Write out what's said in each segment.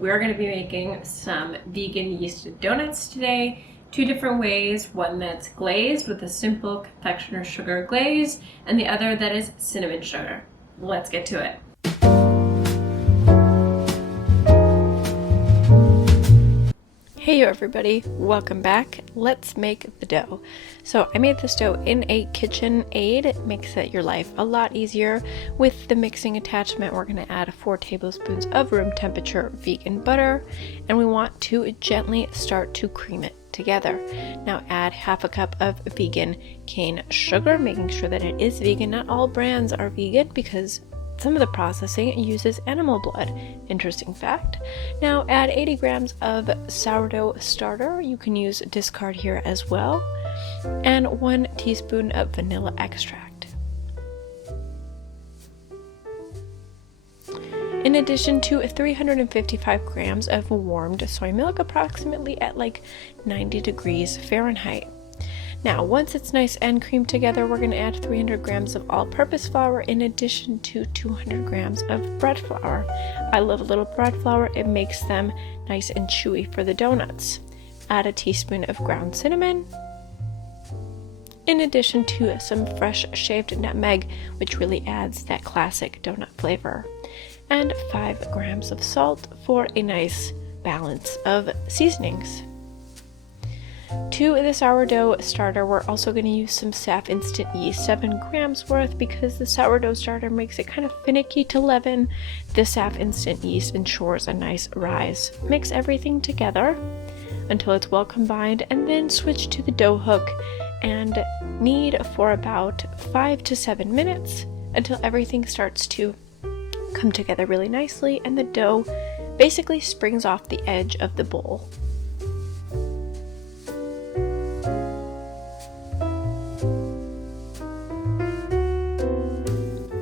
We're going to be making some vegan yeast donuts today. Two different ways, one that's glazed with a simple confectioner sugar glaze, and the other that is cinnamon sugar. Let's get to it. Hey everybody, welcome back. Let's make the dough. So I made this dough in a KitchenAid. It makes your life a lot easier. With the mixing attachment, we're going to add 4 tablespoons of room temperature vegan butter, and we want to gently start to cream it together. Now add half a cup of vegan cane sugar, making sure that it is vegan. Not all brands are vegan because some of the processing uses animal blood. Interesting fact. Now add 80 grams of sourdough starter. You can use discard here as well. And 1 teaspoon of vanilla extract. In addition to 355 grams of warmed soy milk, approximately at like 90 degrees Fahrenheit. Now, once it's nice and creamed together, we're going to add 300 grams of all-purpose flour in addition to 200 grams of bread flour. I love a little bread flour. It makes them nice and chewy for the donuts. Add a teaspoon of ground cinnamon, in addition to some fresh shaved nutmeg, which really adds that classic donut flavor, and 5 grams of salt for a nice balance of seasonings. To the sourdough starter, we're also going to use some SAF instant yeast, 7 grams worth, because the sourdough starter makes it kind of finicky to leaven. The SAF instant yeast ensures a nice rise. Mix everything together until it's well combined, and then switch to the dough hook and knead for about 5 to 7 minutes until everything starts to come together really nicely and the dough basically springs off the edge of the bowl.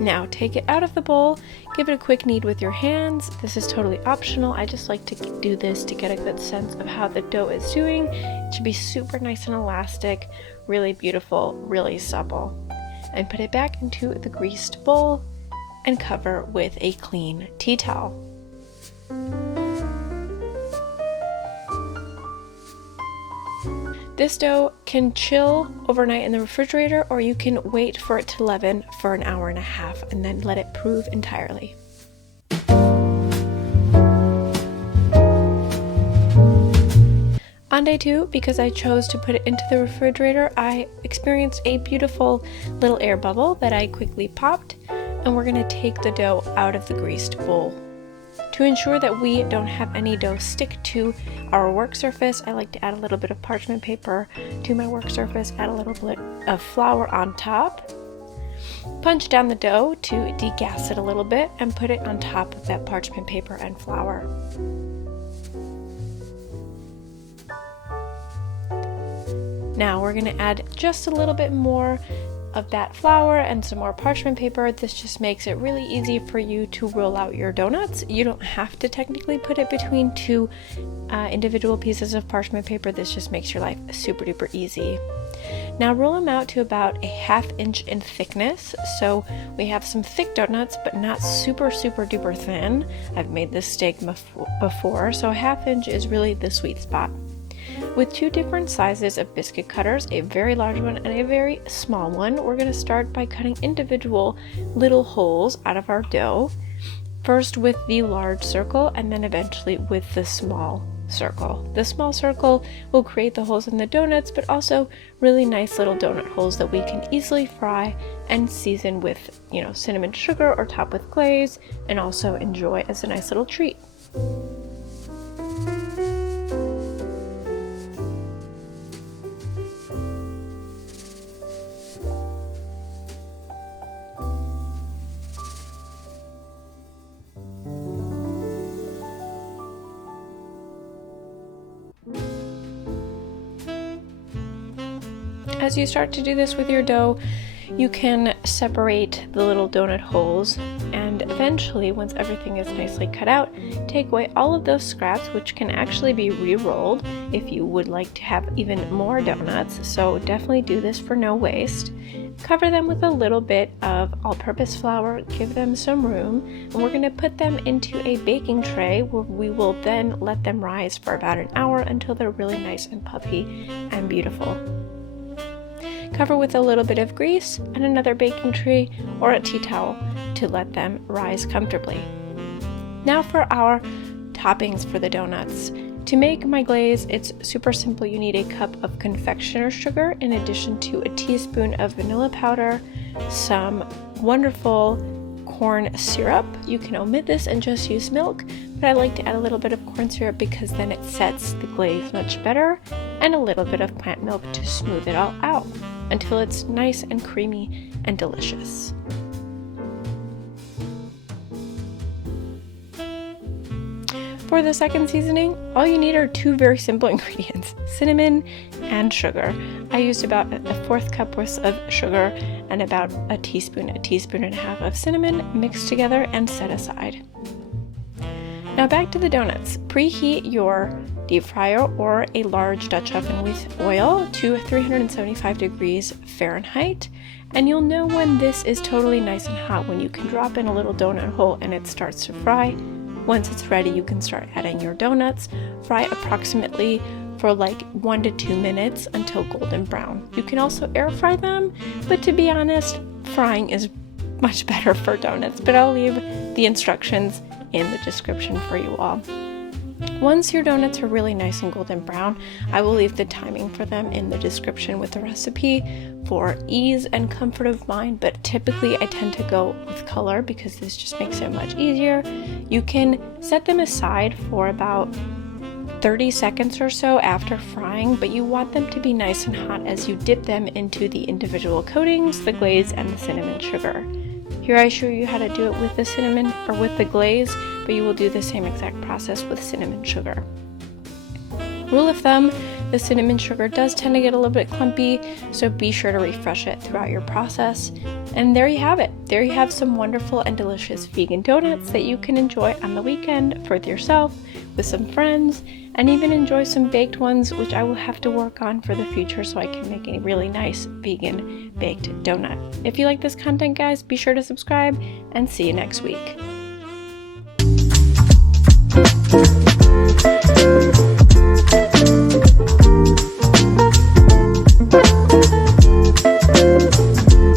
Now take it out of the bowl, give it a quick knead with your hands. This is totally optional. I just like to do this to get a good sense of how the dough is doing. It should be super nice and elastic, really beautiful, really supple. And put it back into the greased bowl and cover with a clean tea towel. This dough can chill overnight in the refrigerator, or you can wait for it to leaven for an hour and a half and then let it prove entirely. On day 2, because I chose to put it into the refrigerator, I experienced a beautiful little air bubble that I quickly popped, and we're going to take the dough out of the greased bowl. To ensure that we don't have any dough stick to our work surface, I like to add a little bit of parchment paper to my work surface, add a little bit of flour on top, punch down the dough to degas it a little bit, and put it on top of that parchment paper and flour. Now we're going to add just a little bit more of that flour and some more parchment paper. This just makes it really easy for you to roll out your donuts. You don't have to technically put it between 2 individual pieces of parchment paper. This just makes your life super duper easy. Now roll them out to about a 1/2 inch in thickness. So we have some thick donuts, but not super duper thin. I've made this steak before, so a 1/2 inch is really the sweet spot. With 2 different sizes of biscuit cutters, a very large one and a very small one, we're going to start by cutting individual little holes out of our dough. First with the large circle and then eventually with the small circle. The small circle will create the holes in the donuts, but also really nice little donut holes that we can easily fry and season with, cinnamon sugar or top with glaze, and also enjoy as a nice little treat. As you start to do this with your dough, You can separate the little donut holes, and eventually, once everything is nicely cut out, take away all of those scraps, which can actually be re-rolled if you would like to have even more donuts. So definitely do this for no waste. Cover them with a little bit of all-purpose flour, give them some room, and we're going to put them into a baking tray where we will then let them rise for about an hour until they're really nice and puffy and beautiful. Cover with a little bit of grease and another baking tray or a tea towel to let them rise comfortably. Now for our toppings for the donuts. To make my glaze, it's super simple. You need a cup of confectioner sugar in addition to a teaspoon of vanilla powder, some wonderful corn syrup. You can omit this and just use milk, but I like to add a little bit of corn syrup because then it sets the glaze much better, and a little bit of plant milk to smooth it all out until it's nice and creamy and delicious. For the second seasoning, all you need are two very simple ingredients, cinnamon and sugar. I used about a 1/4 cup worth of sugar and about a teaspoon and a half of cinnamon mixed together and set aside. Now back to the donuts. Preheat your deep fryer or a large Dutch oven with oil to 375 degrees Fahrenheit, and you'll know when this is totally nice and hot when you can drop in a little donut hole and it starts to fry. Once it's ready, you can start adding your donuts. Fry approximately for like 1 to 2 minutes until golden brown. You can also air fry them, but to be honest, frying is much better for donuts, but I'll leave the instructions in the description for you all. Once your donuts are really nice and golden brown, I will leave the timing for them in the description with the recipe for ease and comfort of mind, but typically I tend to go with color because this just makes it much easier. You can set them aside for about 30 seconds or so after frying, but you want them to be nice and hot as you dip them into the individual coatings, the glaze, and the cinnamon sugar. Here I show you how to do it with the cinnamon or with the glaze, but you will do the same exact process with cinnamon sugar. Rule of thumb, the cinnamon sugar does tend to get a little bit clumpy, so be sure to refresh it throughout your process. And there you have it. There you have some wonderful and delicious vegan donuts that you can enjoy on the weekend for yourself, with some friends, and even enjoy some baked ones, which I will have to work on for the future so I can make a really nice vegan baked donut. If you like this content, guys, be sure to subscribe and see you next week.